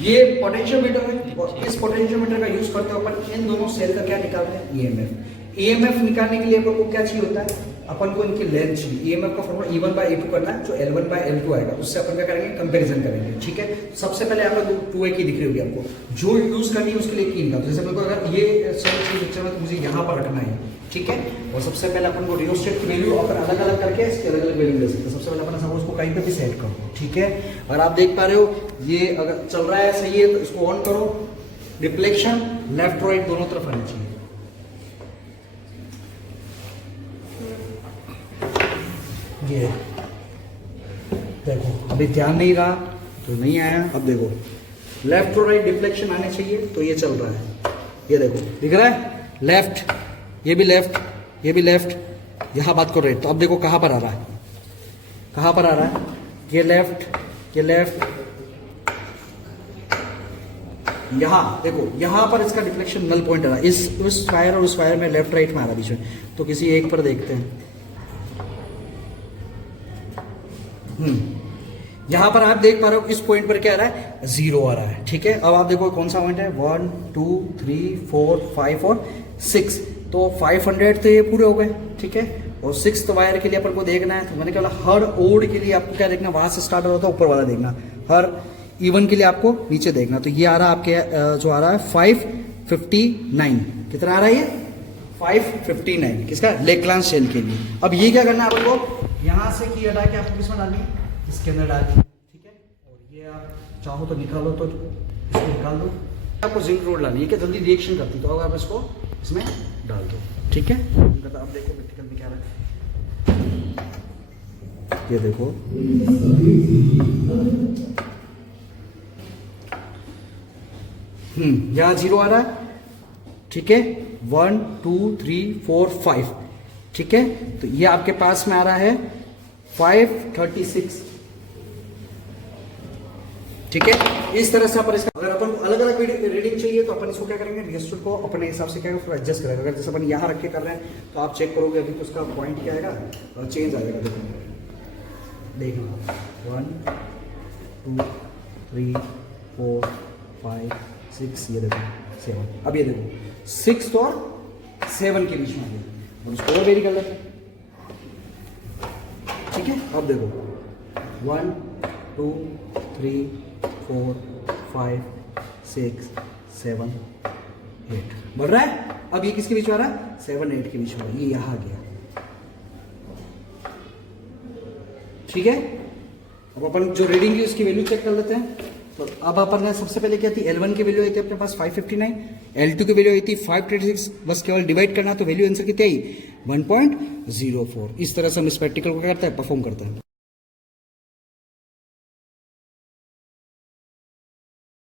ये पोटेंशियोमीटर है और इस पोटेंशियोमीटर का यूज करते हुए अपन इन दोनों सेल का क्या निकालते हैं, ईएमएफ। ईएमएफ निकालने के लिए अपन को क्या चाहिए होता है, अपन को इनकी लेंथ चाहिए। ईएमएफ का फॉर्मूला E1/A2 करना है, जो L1/L2 आएगा उससे अपन क्या करेंगे, कंपैरिजन करेंगे। ठीक है, सबसे पहले यहाँ पर 2A की दिख रही होगी आपको, जो यूज करनी है उसके लिए की निकाल। जैसे मेरे को अगर ये सब चीज पिक्चर में तो मुझे यहाँ पर रखना है, ठीक है। और सबसे पहले अपन को रियोस्टेट की वैल्यू अपन अलग अलग करके इसकी अलग अलग वैल्यू ले सकते हैं। सबसे पहले अपन सपोज को कहीं पे भी सेट करो, ठीक है। और आप देख पा रहे हो ये अगर चल रहा है सही है तो इसको ऑन करो। रिफ्लेक्शन लेफ्ट राइट दोनों तरफ आनी चाहिए। ये देखो अभी ध्यान नहीं रहा तो नहीं आया, अब देखो लेफ्ट और राइट डिफ्लेक्शन आने चाहिए तो ये चल रहा है। ये देखो दिख रहा है, लेफ्ट, ये भी लेफ्ट, ये भी लेफ्ट, यहां बात करो राइट। तो अब देखो कहां पर आ रहा है, कहां पर आ रहा है, ये लेफ्ट, ये लेफ्ट, यहां देखो यहां पर इसका डिफ्लेक्शन नल पॉइंट आ रहा है। इस वायर और उस वायर में लेफ्ट राइट में आ रहा है बीच में। तो किसी एक पर देखते हैं। यहां पर आप देख पा रहे हो इस पॉइंट पर क्या आ रहा है, 0 आ रहा है। ठीक है, अब आप देखो कौन सा पॉइंट है, 1 2 3 4 5 और 6। तो 500 तो ये पूरे हो गए, ठीक है। और 6th वायर के लिए अपन को देखना है, तो मैंने कहा हर ओड के लिए आपको क्या देखना, वहां से स्टार्ट हो रहा था ऊपर वाला देखना। हर इवन के लिए आपको नीचे देखना। तो ये आ रहा है आपके जो आ रहा है 559। कितना आ रहा है ये, 559 किसका, लेक्लान शेल के लिए। अब ये क्या करना है अपन को, यहां से की हटा के आपको किसमें डालनी है, इसके अंदर डालनी, ठीक है। और ये आप चाहो तो निकालो तो इसको निकाल दो। आपको जिंक रोड लानी है, क्या जल्दी रिएक्शन करती, तो अब आप इसको इसमें डाल दो, ठीक है। अब देखो प्रैक्टिकल में क्या रहा है, ये देखो यहाँ 0 आ रहा है, ठीक है। 1 2 3 4 5, ठीक है। तो ये आपके पास में आ रहा है 536, ठीक है। इस तरह से अपन इसका, अगर अपन को अलग अलग रीडिंग चाहिए तो अपन इसको क्या करेंगे, रजिस्टर को अपने हिसाब से क्या करेंगे, एडजस्ट करेंगे। अगर जैसे अपन यहाँ रख के कर रहे हैं तो आप चेक करोगे अभी तो उसका पॉइंट क्या आएगा, चेंज आ जाएगा। देखना 1 2 3 4 5 6, ये देखो 7। अब ये देखो 6 और 7 के बीच में आ गया, और उसको और वेरी कर लेते हैं, ठीक है। अब देखो 1 2 3 4 5 6 7 8 बढ़ रहा है। अब ये किसके बीच में आ रहा है, 7 8 के बीच में, ये यहां आ गया, ठीक है। अब अपन जो रीडिंग की उसकी वैल्यू चेक कर लेते हैं। तो अब अपन ने सबसे पहले क्या थी, L1 की वैल्यू आई थी अपने पास 559, L2 की वैल्यू आई थी 536। बस केवल डिवाइड करना, तो वैल्यू आंसर कितनी आई, 1.04। इस तरह से हम इस प्रैक्टिकल को क्या करते हैं, परफॉर्म करते हैं।